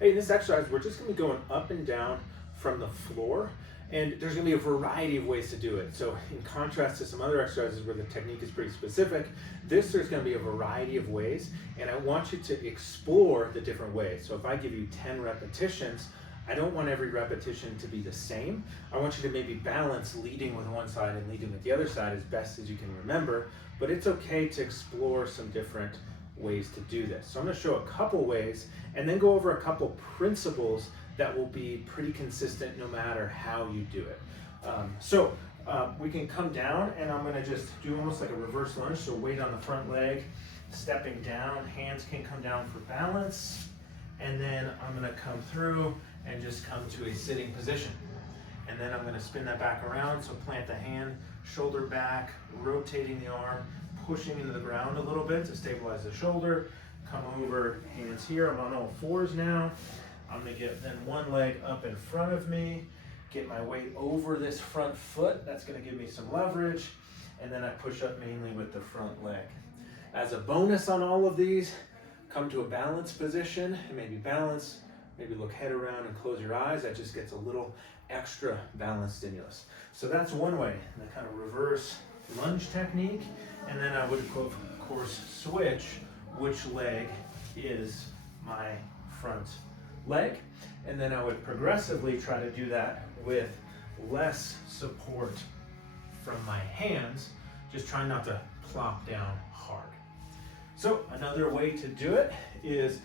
Hey, in this exercise, we're just gonna be going up and down from the floor, and there's gonna be a variety of ways to do it. So in contrast to some other exercises where the technique is pretty specific, there's gonna be a variety of ways, and I want you to explore the different ways. So if I give you 10 repetitions, I don't want every repetition to be the same. I want you to maybe balance leading with one side and leading with the other side as best as you can remember, but it's okay to explore some different ways to do this. So I'm going to show a couple ways and then go over a couple principles that will be pretty consistent no matter how you do it. We can come down and I'm going to just do almost like a reverse lunge. So weight on the front leg, stepping down, hands can come down for balance. And then I'm going to come through and just come to a sitting position. And then I'm going to spin that back around. So plant the hand, shoulder back, rotating the arm, pushing into the ground a little bit to stabilize the shoulder. Come over, hands here. I'm on all fours now. I'm gonna get then one leg up in front of me, get my weight over this front foot. That's gonna give me some leverage. And then I push up mainly with the front leg. As a bonus on all of these, come to a balanced position and maybe balance, maybe look head around and close your eyes. That just gets a little extra balance stimulus. So that's one way, the kind of reverse lunge technique. And then I would, of course, switch which leg is my front leg. And then I would progressively try to do that with less support from my hands, just trying not to plop down hard. So another way to do it is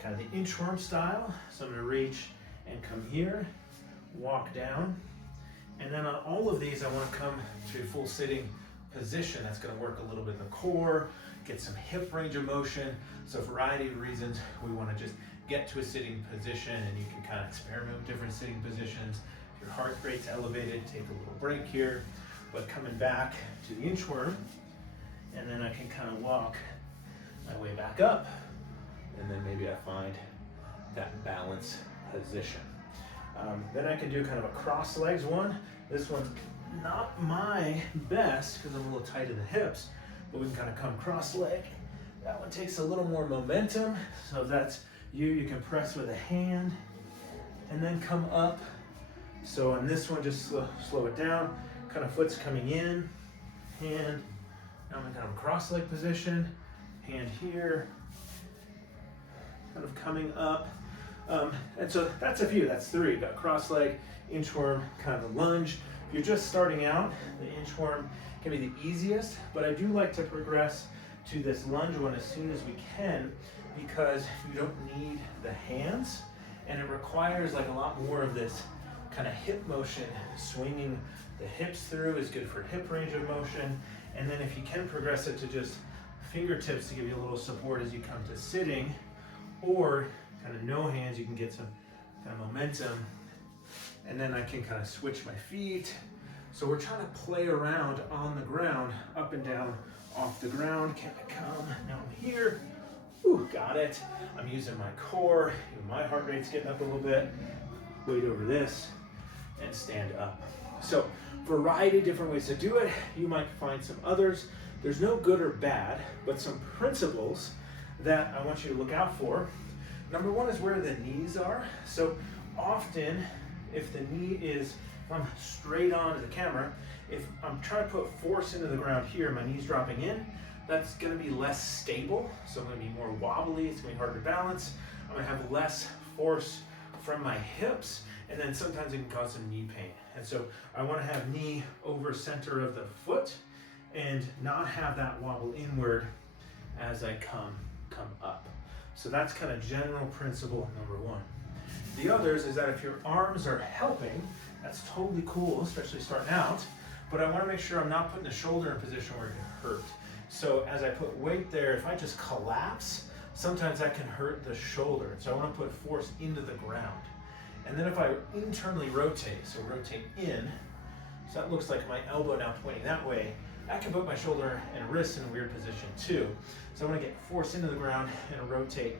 kind of the inchworm style. So I'm going to reach and come here, walk down. And then on all of these, I want to come to a full sitting position. That's going to work a little bit in the core, get some hip range of motion. So a variety of reasons we want to just get to a sitting position, and you can kind of experiment with different sitting positions. If your heart rate's elevated, take a little break here. But coming back to the inchworm, and then I can kind of walk my way back up, and then maybe I find that balance position. Then I can do kind of a cross legs one. This one's not my best because I'm a little tight in the hips, but we can kind of come cross leg. That one takes a little more momentum. So if that's you, you can press with a hand and then come up. So on this one, just slow it down. Kind of foot's coming in, hand. Now I'm in kind of a cross leg position, hand here, kind of coming up. And so that's a few, that's three. Got cross leg, inchworm, kind of a lunge. If you're just starting out, the inchworm can be the easiest, but I do like to progress to this lunge one as soon as we can because you don't need the hands and it requires like a lot more of this kind of hip motion. Swinging the hips through is good for hip range of motion. And then if you can progress it to just fingertips to give you a little support as you come to sitting, or kind of no hands, you can get some kind of momentum. And then I can kind of switch my feet. So we're trying to play around on the ground, up and down, off the ground. Can I come? Now I'm here. Ooh, got it. I'm using my core. My heart rate's getting up a little bit. Weight over this and stand up. So variety of different ways to do it. You might find some others. There's no good or bad, but some principles that I want you to look out for. Number one is where the knees are. So often, if the knee is, if I'm straight on to the camera, if I'm trying to put force into the ground here, my knee's dropping in, that's gonna be less stable. So I'm gonna be more wobbly, it's gonna be harder to balance. I'm gonna have less force from my hips, and then sometimes it can cause some knee pain. And so I wanna have knee over center of the foot and not have that wobble inward as I come up. So that's kind of general principle number one. The others is that if your arms are helping, that's totally cool, especially starting out, but I want to make sure I'm not putting the shoulder in a position where it can hurt. So as I put weight there, if I just collapse, sometimes that can hurt the shoulder. So I want to put force into the ground. And then if I internally rotate, so rotate in, so that looks like my elbow now pointing that way, I can put my shoulder and wrist in a weird position too. So I want to get force into the ground and rotate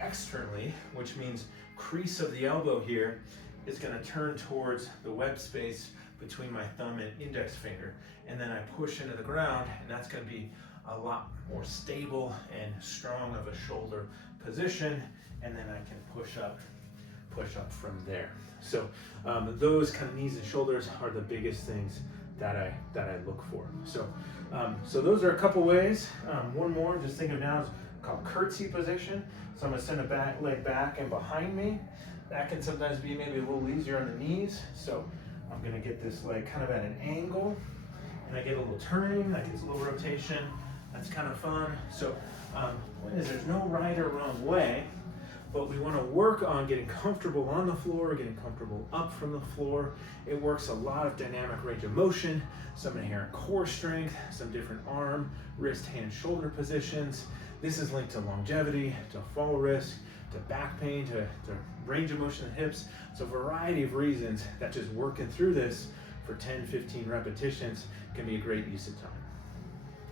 externally, which means crease of the elbow here is going to turn towards the web space between my thumb and index finger. And then I push into the ground, and that's going to be a lot more stable and strong of a shoulder position. And then I can push up push up from there. So those kind of knees and shoulders are the biggest things that I look for. So those are a couple ways. One more, just think of now, is called curtsy position. So I'm gonna send a leg back and behind me. That can sometimes be maybe a little easier on the knees. So I'm gonna get this leg kind of at an angle, and I get a little turning, I get a little rotation. That's kind of fun. So there's no right or wrong way, but we want to work on getting comfortable on the floor, getting comfortable up from the floor. It works a lot of dynamic range of motion, some inherent core strength, some different arm, wrist, hand, shoulder positions. This is linked to longevity, to fall risk, to back pain, to range of motion in the hips. So a variety of reasons that just working through this for 10, 15 repetitions can be a great use of time.